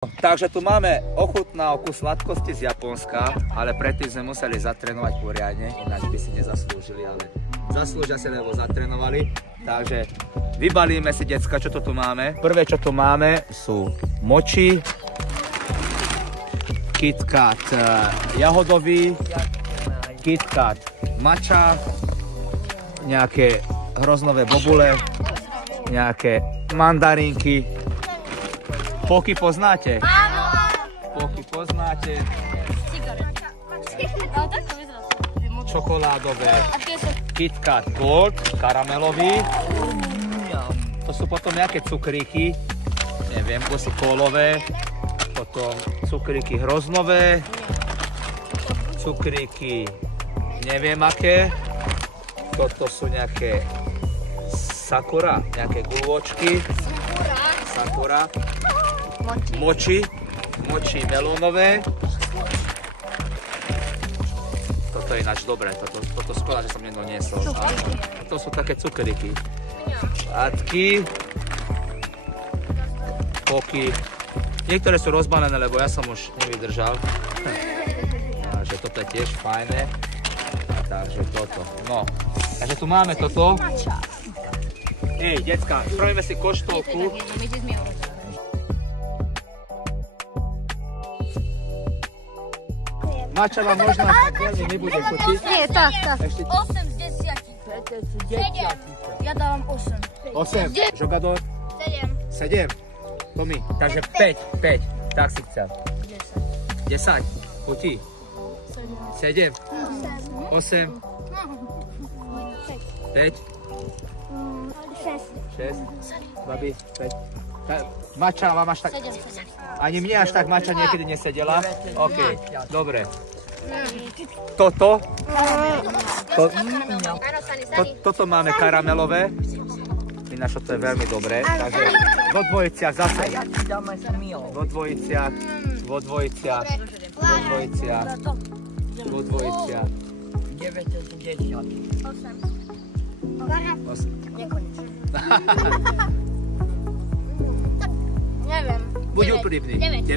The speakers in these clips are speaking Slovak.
Takže tu máme ochutnávku sladkosti z Japonska, ale predtým sme museli zatrénovať poriadne, ináč by si nezaslúžili, ale zaslúžia si, lebo zatrénovali. Takže vybalíme si, decka, čo to tu máme. Prvé, čo tu máme, sú moči, KitKat jahodový, KitKat matcha, nejaké hroznové bobule, nejaké mandarinky. Poky poznáte? Áno! Poky poznáte. Čokoládové. KitKat Gold, karamelový. To sú potom nejaké cukríky. Neviem, kusy kólové. Potom cukríky hroznové. Cukríky neviem aké. Toto sú nejaké sakura, nejaké gulôčky. Sakura. Moči melónové. Toto je ináč dobré, toto škoda, že som nedoniesol. To sú také cukríky. Šátky. Poky. Niektoré sú rozbalené, lebo ja som už nevydržal. Takže toto je tiež fajné. Takže toto. No, takže tu máme toto. Hej, decka, spravíme si koštovku. Mača vám možno až tak veľmi nebude chutiť. Nie, tak. 8 z 10. 7. Ja dávam 8. 8. Jogador? 7. 7. Tomi. Takže 5. Tak si chcel. 10. 10. Chutí? 7. 8. 5. 6. Babi, 5. Mača vám až tak... Ani mne až tak mača niekedy nesedela. OK, dobre. Toto máme karamelové. Ináč to je veľmi dobré. Takže vo dvojiciach zase. Vo dvojiciach. 9,80. 8. Neviem. Buď úprimný. 9.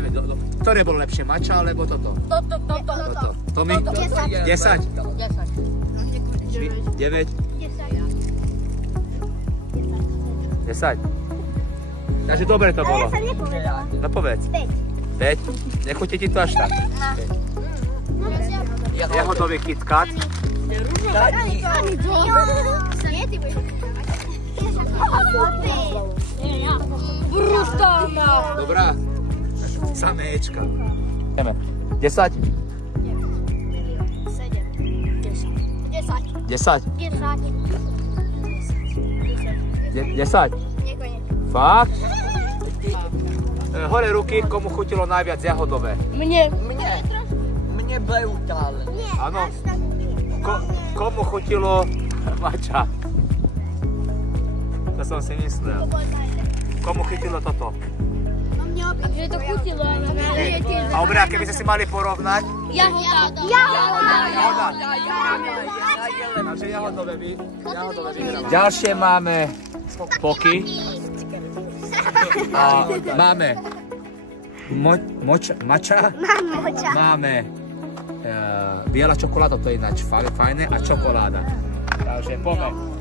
Ktoré bolo lepšie, mača alebo toto? Toto. Tomi? 10. 9. 10. Takže dobre to bolo. No povedz. 5. Nechutí ti to až tak? Jahodový KitKat. Dobrá. Samé Ečka. 10. 10. 10. Fakt? Hore ruky, komu chutilo najviac jahodové? Mne brutálne. Áno. Komu chutilo mača? To som si myslel. Komu chytilo toto? Mne to chutilo, ale Dobre, a keby ste si mali porovnať? jahoda. Takže jahodové vyhráva. Ďalšie máme poky. A máme mača. Máme biela čokoláda, to je ináč fajné, a čokoláda. Takže poďme.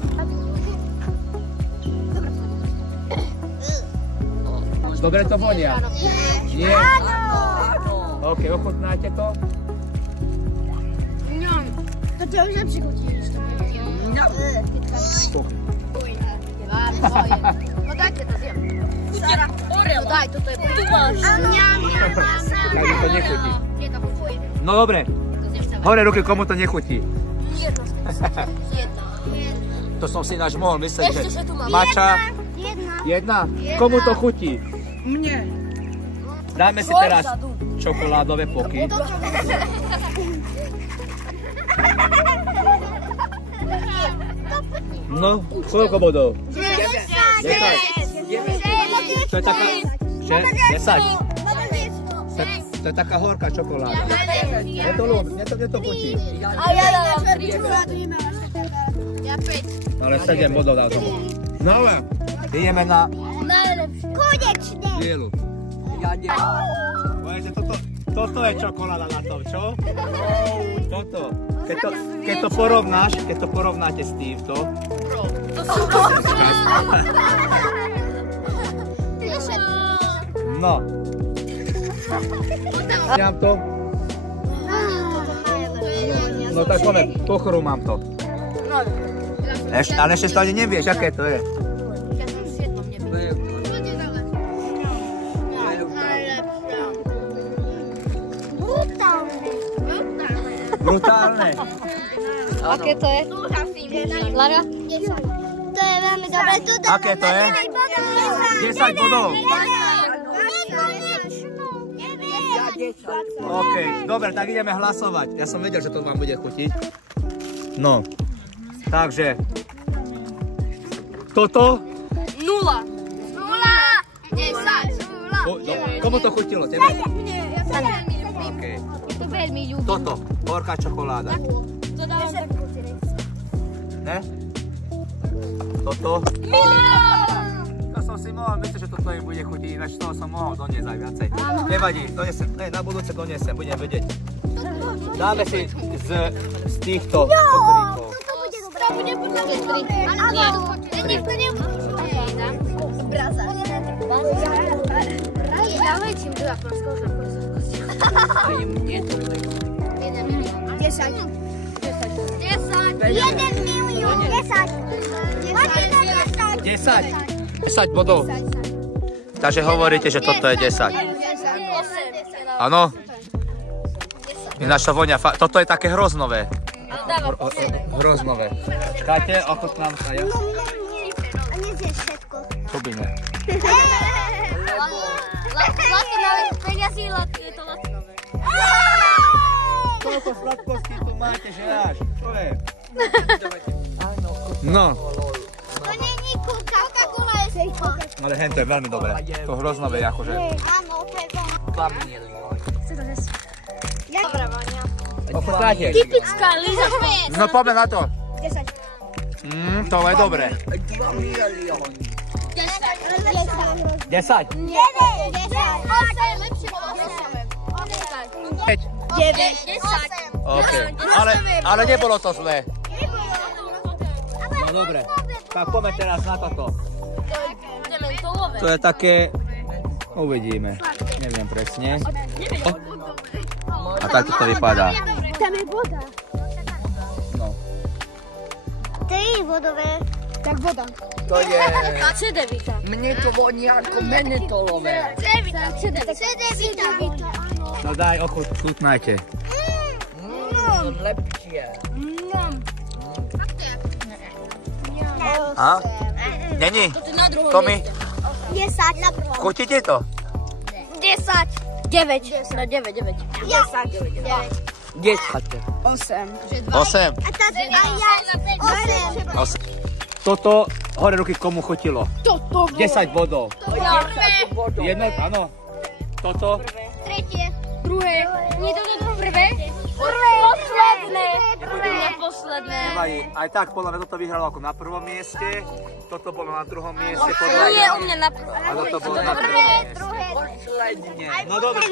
Dobre to vonia? Nie? OK, ochutnáte to? To už lepšie chutí. No dajte to, zjem. Oreo. Daj, toto je máš. Takže to nechutí. No dobre. Hore ruky, komu to nechutí? To som si ináč mohol myslieť, že mača. 1. Komu to chutí? Mne. Dáme si teraz čokoládové poky. No, koľko bodov? 10. To je taká... 10. To je taká horká čokoláda. Mne to chutí. A ja dávam 3. Ja 5. Ale 7 bodov dal tomu. No ale ideme na Najlepšie. bielu. Toto je čokoláda na tom, čo? Toto. Keď to porovnáte s týmto. No. Mám to. No tak poviem, pochrúmam to. Ale ešte to ani nevieš, aké to je. Brutálne. Aké to je? Lara? To je veľmi dobré. Aké to je? 10 bodov. OK, dobre, tak ideme hlasovať. Ja som vedel, že to vám bude chutiť. No, takže toto? 0. 10. Komu to chutilo? Tebe? OK. To veľmi ľúbim. Toto, horká čokoláda. To dávam tak. Ne? Toto? To som si mohol myslieť, že toto im bude chutiť, ináč toho som mohol doniesť aj viacej. Nevadí, donesem, na budúce donesem, budem vedieť. Dáme si z týchto cukríkov. To bude podľa mňa 3. Nie, to nebude. Braza. Ja letím do Japonského žaponského. A mne to bude. 10. 1 milión. 10. 10 bodov. Takže hovoríte, že toto je 10. Áno? Ináč to vonia, toto je také hroznové. Hroznové. Čakajte, ochutnám sa ja. A nezješ všetko. Čo by ne? Latinové peniazy, je to latinové. Koľko sladkostí tu máte, že až? Čo je? No. To není Coca-Cola, je všetko. Ale hento je veľmi dobré. To hroznové je akože. Áno, Dva milióny. Dobrá, Vania. Ochutnáte? Typická Liza. No poďme na to. 10. To je dobré. 2 milióny. 10. 10. 8. Lepšie 8. 9. 10. OK. Ale nebolo to zlé. No dobre. Tak poďme teraz na toto. To je také... Uvidíme. Neviem presne. A takto to vypadá. Tam je voda. No. 3 vodové. Tak voda. To je... C9. Mne to voní ako menetolové. C9. No daj, ochutnajte. Lepšie. A? Není? Tomi? 10 na prvom. Chutí ti to? 10. 9. Na 9. 10. 9. 10. 8. A ja 8. Toto, hore ruky, komu chutilo? Toto 10 bodov. prvé. Jedno, áno. Toto. Tretie. Druhé. Nie toto prvé. Posledné. Posledné. Nevadí. Aj tak, podľa mňa toto vyhralo ako na prvom mieste. Toto bolo na druhom mieste. Podľa Nie, u mňa na prvom. A toto bolo na prvom mieste. No dobre.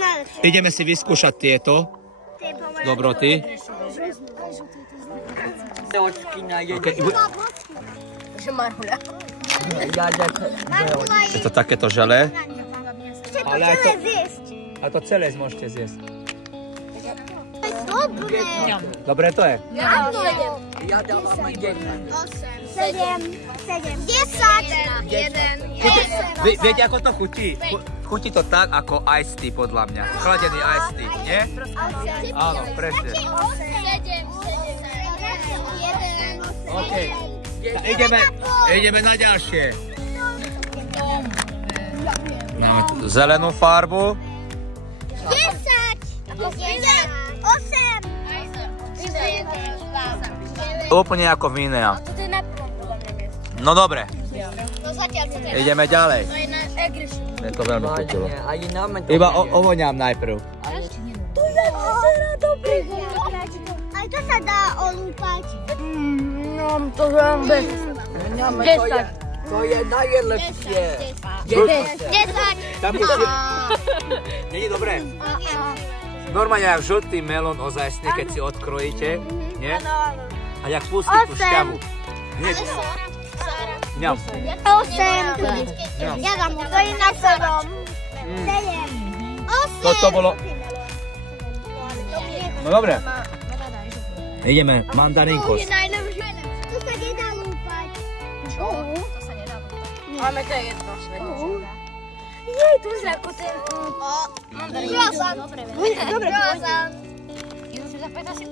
Ideme si vyskúšať tieto dobroty. Očky na jedno. Okay. Že marhuľa. Je to takéto želé. Chcem to Ale aj celé to- zjesť. A to celé môžete zjesť. To je dobré. Dobre to je? Áno. Ja dávam aj 10. 7. 10. 1. Viete, ako to chutí? Chutí to tak, ako iced tea, podľa mňa. Chladený iced tea, nie? Áno, presne. 7. OK. Tak ideme na ďalšie. Máme tu zelenú farbu. 10. 8. Úplne ako vína. Toto je na prvom podľa mňa mieste. No dobre, No zatiaľ to je. ideme ďalej. To je na Egriš. Mne to veľmi chutilo. Aj nám to Iba ovoňám najprv. To je dobrý. Aj to sa dá olúpať. To je najlepšie. Taký není dobré. Normálne jak žltý melón ozajstný, keď si odkrojíte, nie? A jak pustí tú šťavu. Hneď. Ňam. 8. Ja dám to je na 7. 8. Toto bolo... No dobre. Ideme, mandarinkos. Tu sa nedá lúpať. Čo? To sa nedá lúpať. Máme to jedno. Jej, tu zľako ten... Mandarinka. Dobre, Rosa.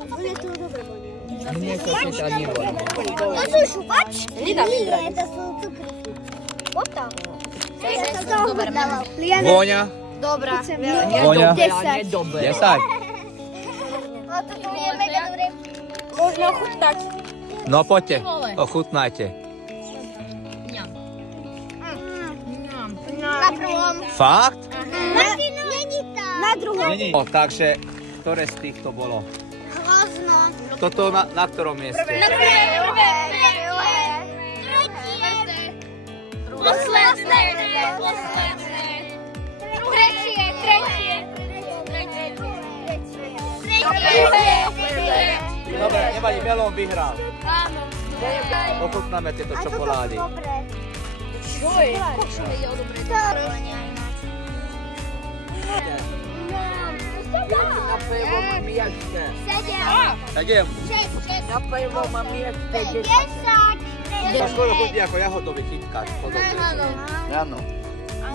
Bude to dobre, Nie, to si ani voľa. To sú šupačky. Nie, to sú cukriky. Potom. To dobre. Vôňa? Dobrá. Vôňa? 10. 10. A toto je mega dobré. Možno ochutnať. No poďte, ochutnajte. Na prvom. Fakt? Není tam. Na druhom. Není. Takže, ktoré z týchto bolo? Hrozno. Toto na ktorom mieste? Prvé. Posledné. Dobre, nevadí, melón vyhral. Áno. Ochutnáme tieto čokolády. Čo je? Na pivo mám mieste. 7. Na pivo mám mieste. 10. To skoro chutí ako jahodový KitKat. Áno.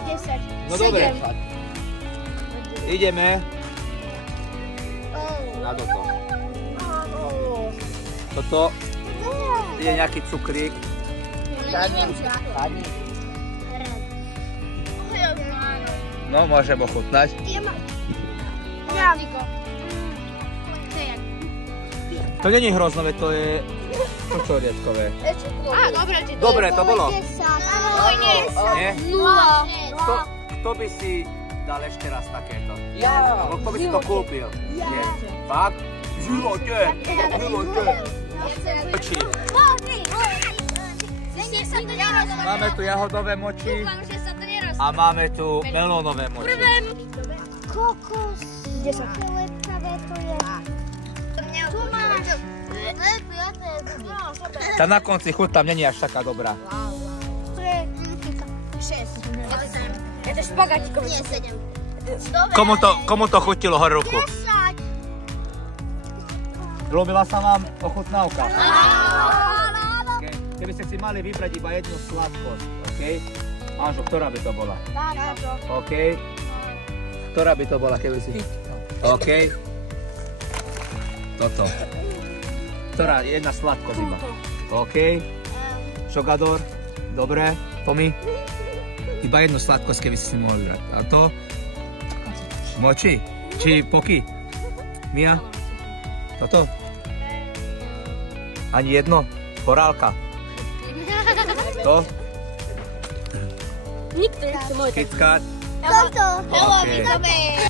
10. No dobre. Ideme na toto. Toto je nejaký cukrík. No, môžem ochutnať. To není hroznové, to je čočorietkové. Dobre, to bolo. Nie? 0. Kto by si dal ešte raz takéto? Ja. Alebo kto by si to kúpil? Nie. Fakt? V živote. Moči. Máme tu jahodové moči a máme tu melónové moči. Kokos. 10. Tu máš. Tá na konci chuť tam není až taká dobrá. To je 6. Je to špagatíkové. Nie, 7. Komu to chutilo, hore ruku? 10. Ľúbila sa vám ochutnávka? Keby ste si mali vybrať iba jednu sladkosť, OK? Anžo, ktorá by to bola? OK? Ktorá by to bola, keby si... OK? Toto. Ktorá? Jedna sladkosť iba. OK? Šogador? Dobre? Tomi? Iba jednu sladkosť, keby si si mohli vybrať. A to? Moči? Či poky? Mia? Toto? Ani jedno? Horálka? To? Nikto nechce môj. KitKat? Toto. OK. Dobre.